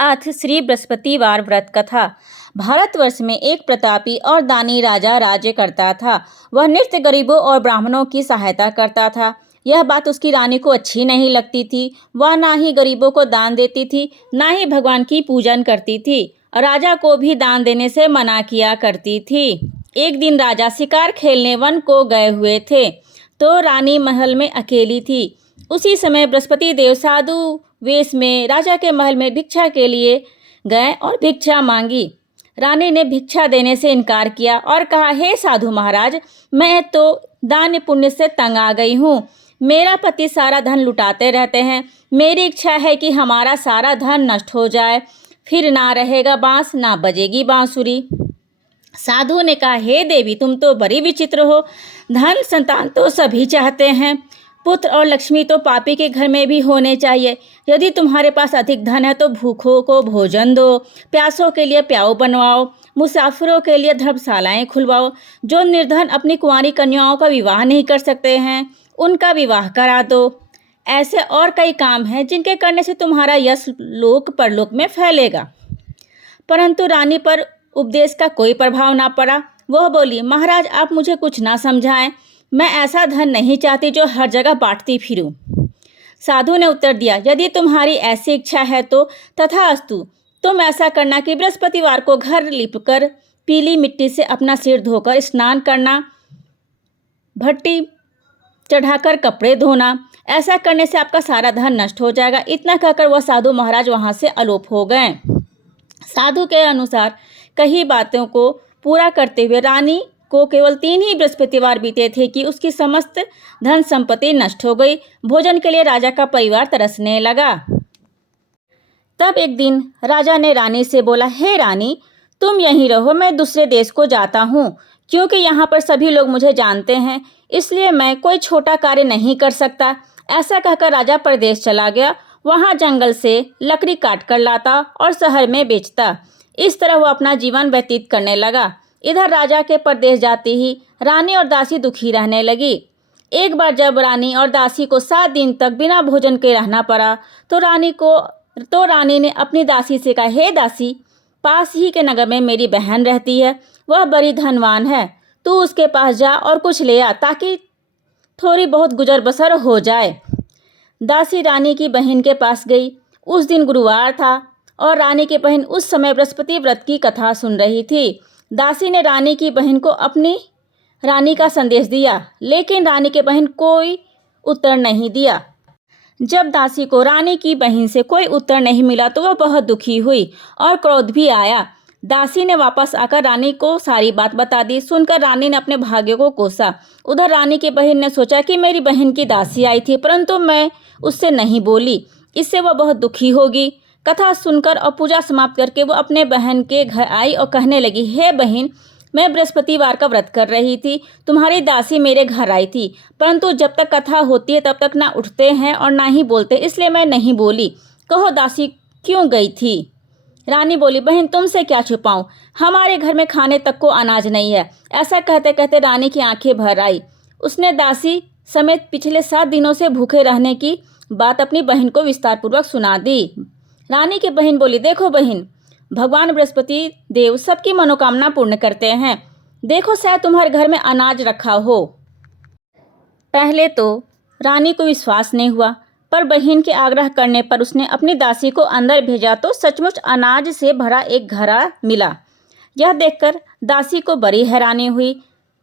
अथ श्री बृहस्पतिवार व्रत कथा। भारतवर्ष में एक प्रतापी और दानी राजा राज्य करता था। वह नित्य गरीबों और ब्राह्मणों की सहायता करता था। यह बात उसकी रानी को अच्छी नहीं लगती थी। वह ना ही गरीबों को दान देती थी, ना ही भगवान की पूजन करती थी। राजा को भी दान देने से मना किया करती थी। एक दिन राजा शिकार खेलने वन को गए हुए थे, तो रानी महल में अकेली थी। उसी समय बृहस्पति देव साधु वेश में राजा के महल में भिक्षा के लिए गए और भिक्षा मांगी। रानी ने भिक्षा देने से इनकार किया और कहा, हे साधु महाराज, मैं तो दान पुण्य से तंग आ गई हूँ। मेरा पति सारा धन लुटाते रहते हैं। मेरी इच्छा है कि हमारा सारा धन नष्ट हो जाए, फिर ना रहेगा बांस, ना बजेगी बांसुरी। साधु ने कहा, हे देवी, तुम तो बड़ी विचित्र हो। धन संतान तो सभी चाहते हैं, पुत्र और लक्ष्मी तो पापी के घर में भी होने चाहिए। यदि तुम्हारे पास अधिक धन है तो भूखों को भोजन दो, प्यासों के लिए प्याऊ बनवाओ, मुसाफिरों के लिए धर्मशालाएं खुलवाओ। जो निर्धन अपनी कुंवारी कन्याओं का विवाह नहीं कर सकते हैं, उनका विवाह करा दो। ऐसे और कई काम हैं जिनके करने से तुम्हारा यश लोक परलोक में फैलेगा। परंतु रानी पर उपदेश का कोई प्रभाव ना पड़ा। वह बोली, महाराज, आप मुझे कुछ ना समझाएं। मैं ऐसा धन नहीं चाहती जो हर जगह बांटती फिरूं। साधु ने उत्तर दिया, यदि तुम्हारी ऐसी इच्छा है तो तथास्तु। तुम ऐसा करना कि बृहस्पतिवार को घर लीपकर पीली मिट्टी से अपना सिर धोकर स्नान करना, भट्टी चढ़ाकर कपड़े धोना। ऐसा करने से आपका सारा धन नष्ट हो जाएगा। इतना कहकर वह साधु महाराज वहां से अलोप हो गए। साधु के अनुसार कई बातों को पूरा करते हुए रानी को केवल 3 ही बृहस्पतिवार बीते थे कि उसकी समस्त धन संपत्ति नष्ट हो गई। भोजन के लिए राजा का परिवार तरसने लगा। तब एक दिन राजा ने रानी से बोला, हे रानी, तुम यहीं रहो, मैं दूसरे देश को जाता हूँ। क्योंकि यहाँ पर सभी लोग मुझे जानते हैं, इसलिए मैं कोई छोटा कार्य नहीं कर सकता। ऐसा कहकर राजा परदेश चला गया। वहाँ जंगल से लकड़ी काट कर लाता और शहर में बेचता। इस तरह वह अपना जीवन व्यतीत करने लगा। इधर राजा के परदेश जाते ही रानी और दासी दुखी रहने लगी। एक बार जब रानी और दासी को 7 दिन तक बिना भोजन के रहना पड़ा, तो रानी ने अपनी दासी से कहा, हे दासी, पास ही के नगर में मेरी बहन रहती है। वह बड़ी धनवान है। तू उसके पास जा और कुछ ले आ, ताकि थोड़ी बहुत गुजर बसर हो जाए। दासी रानी की बहन के पास गई। उस दिन गुरुवार था और रानी की बहन उस समय बृहस्पति व्रत की कथा सुन रही थी। दासी ने रानी की बहन को अपनी रानी का संदेश दिया, लेकिन रानी की बहन कोई उत्तर नहीं दिया। जब दासी को रानी की बहन से कोई उत्तर नहीं मिला तो वह बहुत दुखी हुई और क्रोध भी आया। दासी ने वापस आकर रानी को सारी बात बता दी। सुनकर रानी ने अपने भाग्य को कोसा। उधर रानी की बहन ने सोचा कि मेरी बहन की दासी आई थी, परंतु मैं उससे नहीं बोली, इससे वह बहुत दुखी होगी। कथा सुनकर और पूजा समाप्त करके वो अपने बहन के घर आई और कहने लगी, हे बहन, मैं बृहस्पतिवार का व्रत कर रही थी। तुम्हारी दासी मेरे घर आई थी, परंतु जब तक कथा होती है तब तक ना उठते हैं और ना ही बोलते, इसलिए मैं नहीं बोली। कहो दासी क्यों गई थी? रानी बोली, बहन, तुमसे क्या छुपाऊं, हमारे घर में खाने तक को अनाज नहीं है। ऐसा कहते कहते रानी की आंखें भर आई। उसने दासी समेत पिछले 7 दिनों से भूखे रहने की बात अपनी बहन को विस्तारपूर्वक सुना दी। रानी की बहन बोली, देखो बहन, भगवान बृहस्पति देव सबकी मनोकामना पूर्ण करते हैं। देखो, शायद तुम्हारे घर में अनाज रखा हो। पहले तो रानी को विश्वास नहीं हुआ, पर बहन के आग्रह करने पर उसने अपनी दासी को अंदर भेजा तो सचमुच अनाज से भरा एक घड़ा मिला। यह देखकर दासी को बड़ी हैरानी हुई।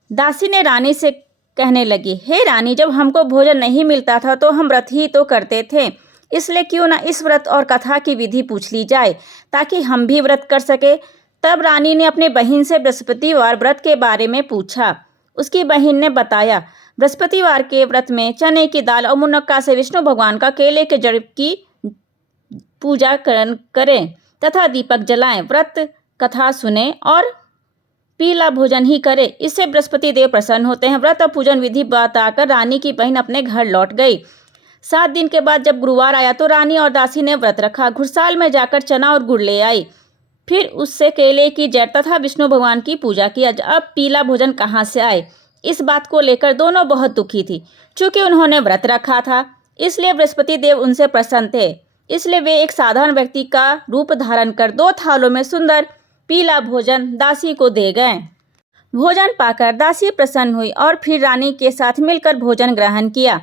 दासी ने रानी से कहने लगी, हे रानी, जब हमको भोजन नहीं मिलता था तो हम व्रत ही तो करते थे, इसलिए क्यों ना इस व्रत और कथा की विधि पूछ ली जाए, ताकि हम भी व्रत कर सके। तब रानी ने अपनी बहन से बृहस्पतिवार व्रत के बारे में पूछा। उसकी बहन ने बताया, बृहस्पतिवार के व्रत में चने की दाल और मुनक्का से विष्णु भगवान का केले के जड़ की पूजा करें तथा दीपक जलाएं, व्रत कथा सुने और पीला भोजन ही करें। इससे बृहस्पति देव प्रसन्न होते हैं। व्रत और पूजन विधि बताकर रानी की बहन अपने घर लौट गई। 7 दिन के बाद जब गुरुवार आया तो रानी और दासी ने व्रत रखा। घुड़साल में जाकर चना और गुड़ ले आई, फिर उससे केले की जड़ तथा विष्णु भगवान की पूजा की। अब पीला भोजन कहाँ से आए, इस बात को लेकर दोनों बहुत दुखी थी। चूंकि उन्होंने व्रत रखा था, इसलिए बृहस्पति देव उनसे प्रसन्न थे। इसलिए वे एक साधारण व्यक्ति का रूप धारण कर 2 थालों में सुंदर पीला भोजन दासी को दे गए। भोजन पाकर दासी प्रसन्न हुई और फिर रानी के साथ मिलकर भोजन ग्रहण किया।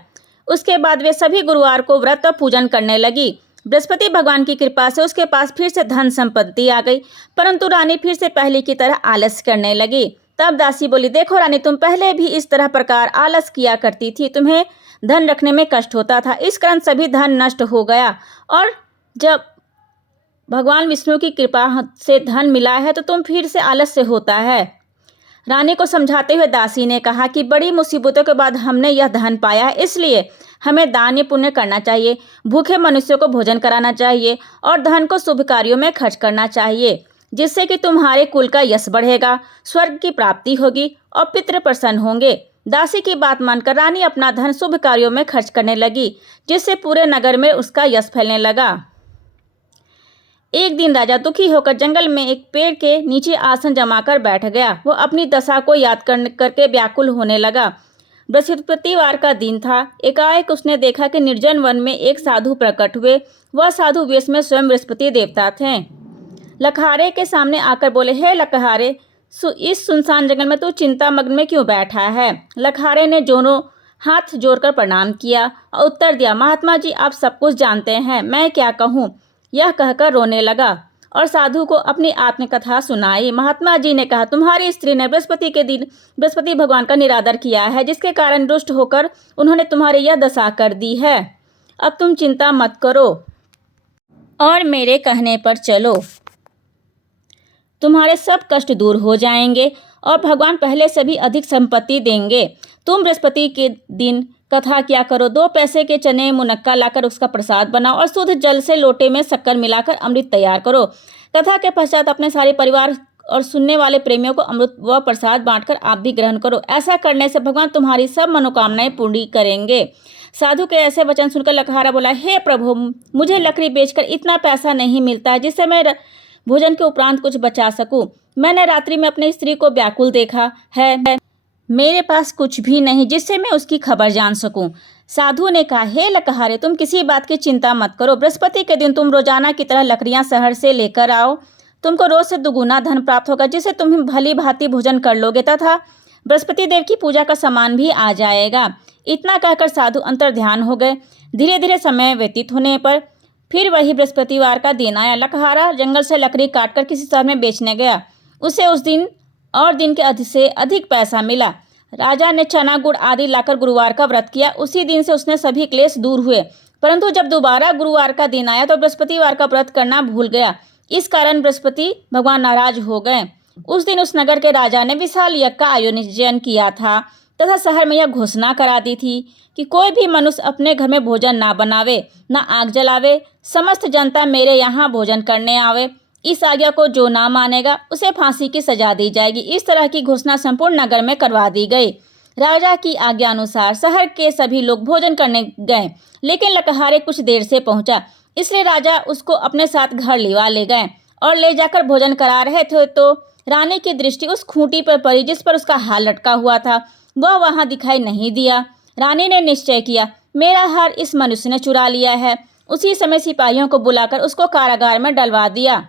उसके बाद वे सभी गुरुवार को व्रत और पूजन करने लगी। बृहस्पति भगवान की कृपा से उसके पास फिर से धन संपत्ति आ गई, परंतु रानी फिर से पहले की तरह आलस करने लगी। तब दासी बोली, देखो रानी, तुम पहले भी इस तरह प्रकार आलस किया करती थी, तुम्हें धन रखने में कष्ट होता था, इस कारण सभी धन नष्ट हो गया, और जब भगवान विष्णु की कृपा से धन मिला है तो तुम फिर से आलस से होता है। रानी को समझाते हुए दासी ने कहा कि बड़ी मुसीबतों के बाद हमने यह धन पाया है, इसलिए हमें दान या पुण्य करना चाहिए, भूखे मनुष्यों को भोजन कराना चाहिए और धन को शुभ कार्यों में खर्च करना चाहिए, जिससे कि तुम्हारे कुल का यश बढ़ेगा, स्वर्ग की प्राप्ति होगी और पितृ प्रसन्न होंगे। दासी की बात मानकर रानी अपना धन शुभ कार्यों में खर्च करने लगी, जिससे पूरे नगर में उसका यश फैलने लगा। एक दिन राजा दुखी होकर जंगल में एक पेड़ के नीचे आसन जमाकर बैठ गया। वो अपनी दशा को याद करके व्याकुल होने लगा। बृहस्पतिवार का दिन था। एकाएक उसने देखा कि निर्जन वन में एक साधु प्रकट हुए। वह साधु वेश में स्वयं बृहस्पति देवता थे। लकहारे के सामने आकर बोले, हे लकहारे, इस सुनसान जंगल में तू चिंता मग्न में क्यों बैठा है? लकहारे ने दोनों हाथ जोड़कर प्रणाम किया और उत्तर दिया, महात्मा जी, आप सब कुछ जानते हैं, मैं क्या कहूँ? यह कहकर रोने लगा और साधु को अपनी आत्मकथा सुनाई। महात्मा जी ने कहा, तुम्हारी स्त्री ने बृहस्पति के दिन बृहस्पति भगवान का निरादर किया है, जिसके कारण रुष्ट होकर उन्होंने तुम्हारी यह दशा कर दी है। अब तुम चिंता मत करो और मेरे कहने पर चलो, तुम्हारे सब कष्ट दूर हो जाएंगे और भगवान पहले से भी अधिक संपत्ति देंगे। तुम बृहस्पति के दिन कथा क्या करो, 2 पैसे के चने मुनक्का लाकर उसका प्रसाद बनाओ और शुद्ध जल से लोटे में शक्कर मिलाकर अमृत तैयार करो। कथा के पश्चात अपने सारे परिवार और सुनने वाले प्रेमियों को अमृत व प्रसाद बांटकर आप भी ग्रहण करो। ऐसा करने से भगवान तुम्हारी सब मनोकामनाएं पूरी करेंगे। साधु के ऐसे वचन सुनकर लकहारा बोला, हे प्रभु, मुझे लकड़ी बेचकर इतना पैसा नहीं मिलता है जिससे मैं भोजन के उपरांत कुछ बचा सकूं। मैंने रात्रि में अपनी स्त्री को व्याकुल देखा है, मेरे पास कुछ भी नहीं जिससे मैं उसकी खबर जान सकूं। साधु ने कहा, हे लकहारे, तुम किसी बात की चिंता मत करो। बृहस्पति के दिन तुम रोजाना की तरह लकड़ियां शहर से लेकर आओ। तुमको रोज से दुगुना धन प्राप्त होगा, जिससे तुम भली भांति भोजन कर लोगे तथा बृहस्पति देव की पूजा का सामान भी आ जाएगा। इतना कहकर साधु अंतर ध्यान हो गए। धीरे धीरे समय व्यतीत होने पर फिर वही बृहस्पतिवार का दिन आया। लकहारा जंगल से लकड़ी काटकर किसी शहर में बेचने गया। उसे उस दिन और दिन के अधिक से अधिक पैसा मिला। राजा ने चना गुड़ आदि लाकर गुरुवार का व्रत किया। उसी दिन से उसने सभी क्लेश दूर हुए। परंतु जब दोबारा गुरुवार का दिन आया तो बृहस्पतिवार का व्रत करना भूल गया। इस कारण बृहस्पति भगवान नाराज हो गए। उस दिन उस नगर के राजा ने विशाल यज्ञ का आयोजन किया था तथा शहर में यह घोषणा करा दी थी कि कोई भी मनुष्य अपने घर में भोजन ना बनावे, ना आग जलावे, समस्त जनता मेरे यहाँ भोजन करने आवे। इस आज्ञा को जो ना मानेगा उसे फांसी की सजा दी जाएगी। इस तरह की घोषणा संपूर्ण नगर में करवा दी गई। राजा की आज्ञा अनुसार शहर के सभी लोग भोजन करने गए, लेकिन लकहारे कुछ देर से पहुंचा, इसलिए राजा उसको अपने साथ घर लिवा ले गए और ले जाकर भोजन करा रहे थे तो रानी की दृष्टि उस खूंटी पर पड़ी जिस पर उसका हार लटका हुआ था। वह वहां दिखाई नहीं दिया। रानी ने निश्चय किया, मेरा हार इस मनुष्य ने चुरा लिया है। उसी समय सिपाहियों को बुलाकर उसको कारागार में डलवा दिया।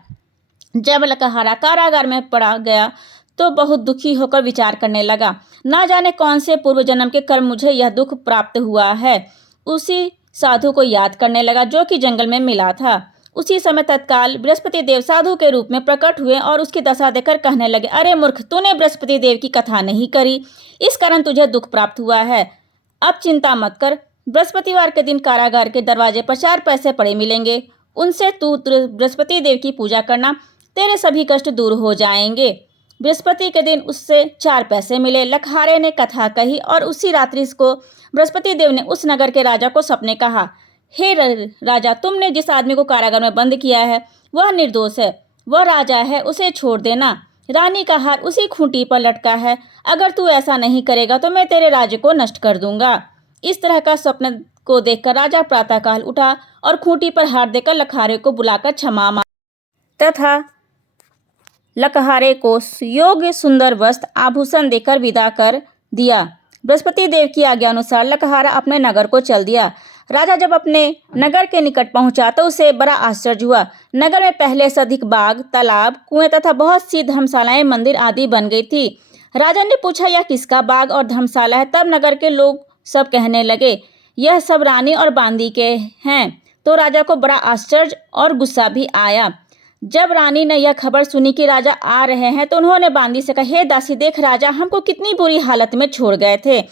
जब लकहारा कारागार में पड़ा गया तो बहुत दुखी होकर विचार करने लगा, ना जाने कौन से पूर्व जन्म के कर्म मुझे यह दुख प्राप्त हुआ है। उसी साधु को याद करने लगा जो कि जंगल में मिला था। उसी समय तत्काल बृहस्पति देव साधु के रूप में प्रकट हुए और उसकी दशा देखकर कहने लगे, अरे मूर्ख, तूने बृहस्पति देव की कथा नहीं करी, इस कारण तुझे दुख प्राप्त हुआ है। अब चिंता मत कर, बृहस्पतिवार के दिन कारागार के दरवाजे पर 4 पैसे पड़े मिलेंगे, उनसे तू बृहस्पति देव की पूजा करना, तेरे सभी कष्ट दूर हो जाएंगे। बृहस्पति के दिन उससे 4 पैसे मिले। लकहारे ने कथा कही और उसी रात्रि को बृहस्पति देव ने उस नगर के राजा को सपने कहा, हे राजा, तुमने जिस आदमी को कारागार में बंद किया है वह निर्दोष है, वह राजा है, उसे छोड़ देना। रानी का हार उसी खूंटी पर लटका है, अगर तू ऐसा नहीं करेगा तो मैं तेरे राज्य को नष्ट कर दूंगा। इस तरह का स्वप्न को देखकर राजा प्रातःकाल उठा और खूंटी पर हार देकर लकहारे को बुलाकर क्षमा मांगा तथा लकहारे को योग्य सुंदर वस्त्र आभूषण देकर विदा कर दिया। बृहस्पति देव की आज्ञा अनुसार लकहारा अपने नगर को चल दिया। राजा जब अपने नगर के निकट पहुंचा तो उसे बड़ा आश्चर्य हुआ। नगर में पहले से अधिक बाग, तालाब, कुएं तथा बहुत सी धर्मशालाएं, मंदिर आदि बन गई थी। राजा ने पूछा, यह किसका बाग और धर्मशाला है? तब नगर के लोग सब कहने लगे, यह सब रानी और बांदी के हैं। तो राजा को बड़ा आश्चर्य और गुस्सा भी आया। जब रानी ने यह खबर सुनी कि राजा आ रहे हैं तो उन्होंने बांदी से कहा, हे दासी, देख राजा हमको कितनी बुरी हालत में छोड़ गए थे।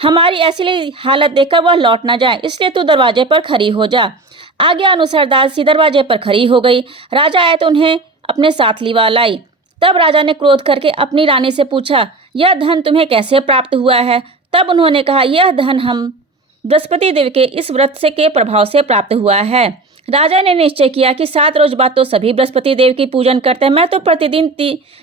हमारी ऐसी हालत देखकर वह लौट ना जाए, इसलिए तू दरवाजे पर खड़ी हो जा। आज्ञा अनुसार दासी दरवाजे पर खड़ी हो गई। राजा आए तो उन्हें अपने साथ लिवा लाई। तब राजा ने क्रोध करके अपनी रानी से पूछा, यह धन तुम्हें कैसे प्राप्त हुआ है? तब उन्होंने कहा, यह धन हम बृहस्पति देव के इस व्रत से के प्रभाव से प्राप्त हुआ है। राजा ने निश्चय किया कि 7 रोज बाद तो सभी बृहस्पति देव की पूजन करते हैं। मैं तो प्रतिदिन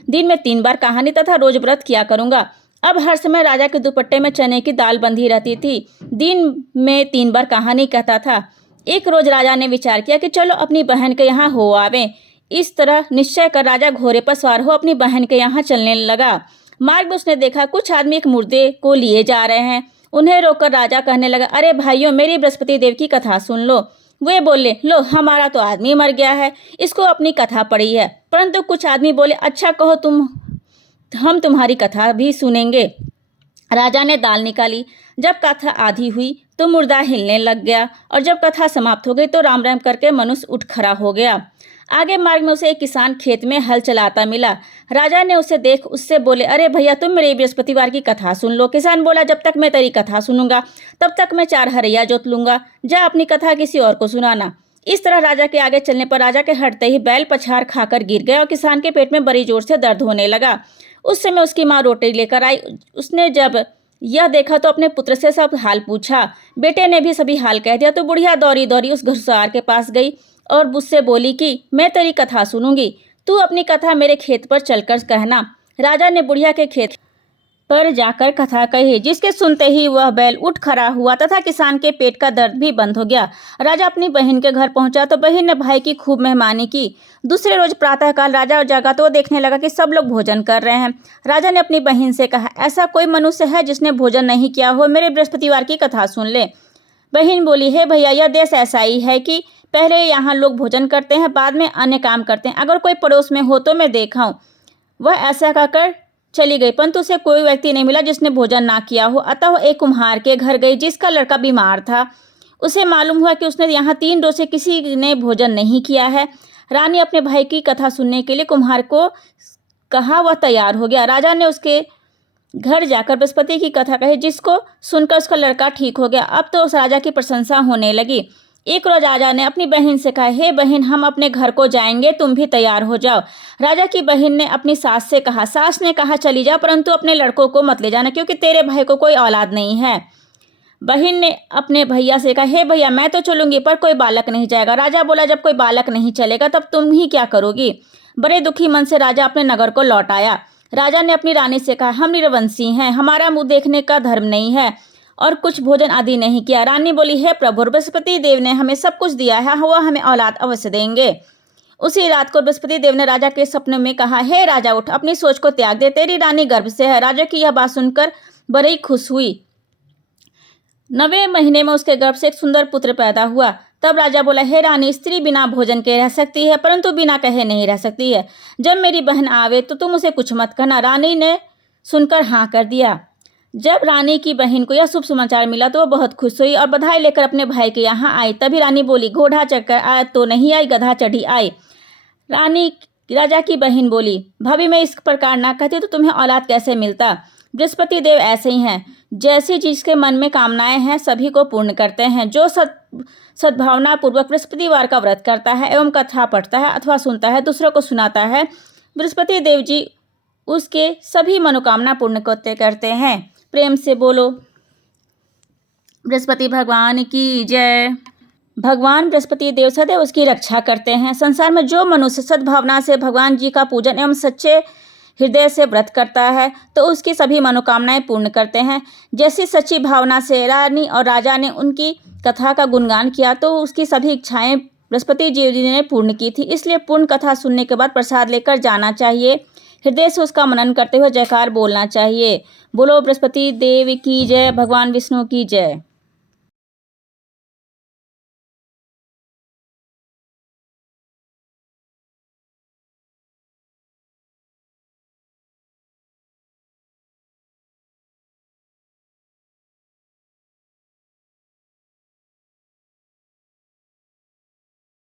दिन में 3 बार कहानी तथा रोज व्रत किया करूंगा। अब हर समय राजा के दुपट्टे में चने की दाल बंधी रहती थी। दिन में 3 बार कहानी कहता था। एक रोज राजा ने विचार किया कि चलो अपनी बहन के यहाँ हो आवे। इस तरह निश्चय कर राजा घोड़े पर सवार हो अपनी बहन के यहाँ चलने लगा। मार्ग में उसने देखा कुछ आदमी एक मुर्दे को लिए जा रहे हैं। उन्हें रोककर राजा कहने लगा, अरे भाइयों, मेरी बृहस्पति देव की कथा सुन लो। वे बोले, लो, हमारा तो आदमी मर गया है, इसको अपनी कथा पड़ी है। परंतु कुछ आदमी बोले, अच्छा कहो तुम, हम तुम्हारी कथा भी सुनेंगे। राजा ने दाल निकाली। जब कथा आधी हुई तो मुर्दा हिलने लग गया और जब कथा समाप्त हो गई तो राम राम करके मनुष्य उठ खड़ा हो गया। आगे मार्ग में उसे एक किसान खेत में हल चलाता मिला। राजा ने उसे देख उससे बोले, अरे भैया, तुम मेरे बृहस्पतिवार की कथा सुन लो। किसान बोला, जब तक मैं तेरी कथा सुनूंगा तब तक मैं 4 हरैया जोत लूंगा। जा अपनी कथा किसी और को सुनाना। इस तरह राजा के आगे चलने पर राजा के हटते ही बैल पछाड़ खाकर गिर गया और किसान के पेट में बड़ी जोर से दर्द होने लगा। उस समय उसकी माँ रोटी लेकर आई। उसने जब यह देखा तो अपने पुत्र से सब हाल पूछा। बेटे ने भी सभी हाल कह दिया। तो बुढ़िया दौड़ी दौड़ी उस घुड़सवार के पास गई और उससे बोली कि मैं तेरी कथा सुनूंगी, तू अपनी कथा मेरे खेत पर चलकर कहना। राजा ने बुढ़िया के खेत पर जाकर कथा कही, जिसके सुनते ही वह बैल उठ खड़ा हुआ तथा किसान के पेट का दर्द भी बंद हो गया। राजा अपनी बहन के घर पहुंचा तो बहन ने भाई की खूब मेहमानी की। दूसरे रोज प्रातःकाल राजा जागा तो देखने लगा कि सब लोग भोजन कर रहे हैं। राजा ने अपनी बहन से कहा, ऐसा कोई मनुष्य है जिसने भोजन नहीं किया हो? मेरे बृहस्पतिवार की कथा सुन ले। बहन बोली, हे भैया, यह देश ऐसा ही है कि पहले यहाँ लोग भोजन करते हैं, बाद में अन्य काम करते हैं। अगर कोई पड़ोस में हो तो मैं देखा हूँ। वह ऐसा कहकर चली गई, परंतु उसे कोई व्यक्ति नहीं मिला जिसने भोजन ना किया हो। अतः वह एक कुम्हार के घर गई जिसका लड़का बीमार था। उसे मालूम हुआ कि उसने यहाँ 3 रोज से किसी ने भोजन नहीं किया है। रानी अपने भाई की कथा सुनने के लिए कुम्हार को कहा। वह तैयार हो गया। राजा ने उसके घर जाकर बृहस्पति की कथा कही, जिसको सुनकर उसका लड़का ठीक हो गया। अब तो उस राजा की प्रशंसा होने लगी। एक रोज राजा ने अपनी बहन से कहा, हे बहन, हम अपने घर को जाएंगे, तुम भी तैयार हो जाओ। राजा की बहन ने अपनी सास से कहा। सास ने कहा, चली जा, परंतु अपने लड़कों को मत ले जाना, क्योंकि तेरे भाई को कोई औलाद नहीं है। बहन ने अपने भैया से कहा, हे भैया, मैं तो चलूंगी, पर कोई बालक नहीं जाएगा। राजा बोला, जब कोई बालक नहीं चलेगा तब तुम ही क्या करोगी? बड़े दुखी मन से राजा अपने नगर को लौट आया। राजा ने अपनी रानी से कहा, हम निरवंशी हैं, हमारा मुंह देखने का धर्म नहीं है और कुछ भोजन आदि नहीं किया। रानी बोली, हे प्रभु, बृहस्पति देव ने हमें सब कुछ दिया है, वह हमें औलाद अवश्य देंगे। उसी रात को बृहस्पति देव ने राजा के सपने में कहा, हे राजा, उठ, अपनी सोच को त्याग दे, तेरी रानी गर्भ से है। राजा की यह बात सुनकर बड़ी खुश हुई। 9वें महीने में उसके गर्भ से एक सुंदर पुत्र पैदा हुआ। तब राजा बोला, हे रानी, स्त्री बिना भोजन के रह सकती है, परंतु बिना कहे नहीं रह सकती है। जब मेरी बहन आवे तो तुम उसे कुछ मत कहना। रानी ने सुनकर हाँ कर दिया। जब रानी की बहन को यह शुभ समाचार मिला तो वह बहुत खुश हुई और बधाई लेकर अपने भाई के यहाँ आई। तभी रानी बोली, घोड़ा चढ़कर आया तो नहीं आई, गधा चढ़ी आई। राजा की बहन बोली, भाभी, मैं इस प्रकार ना कहती तो तुम्हें औलाद कैसे मिलता? बृहस्पति देव ऐसे ही हैं, जैसी जिसके मन में कामनाएं हैं सभी को पूर्ण करते हैं। जो सद्भावना पूर्वक बृहस्पतिवार का व्रत करता है एवं कथा पढ़ता है अथवा सुनता है, दूसरों को सुनाता है, बृहस्पति देव जी उसके सभी मनोकामना पूर्ण करते हैं। प्रेम से बोलो बृहस्पति भगवान की जय। भगवान बृहस्पति देव सदैव उसकी रक्षा करते हैं। संसार में जो मनुष्य सद्भावना से भगवान जी का पूजन एवं सच्चे हृदय से व्रत करता है तो उसकी सभी मनोकामनाएं पूर्ण करते हैं। जैसी सच्ची भावना से रानी और राजा ने उनकी कथा का गुणगान किया तो उसकी सभी इच्छाएं बृहस्पति जी ने पूर्ण की थी। इसलिए पूर्ण कथा सुनने के बाद प्रसाद लेकर जाना चाहिए। हृदय से उसका मनन करते हुए जयकार बोलना चाहिए। बोलो बृहस्पति देव की जय, भगवान विष्णु की जय।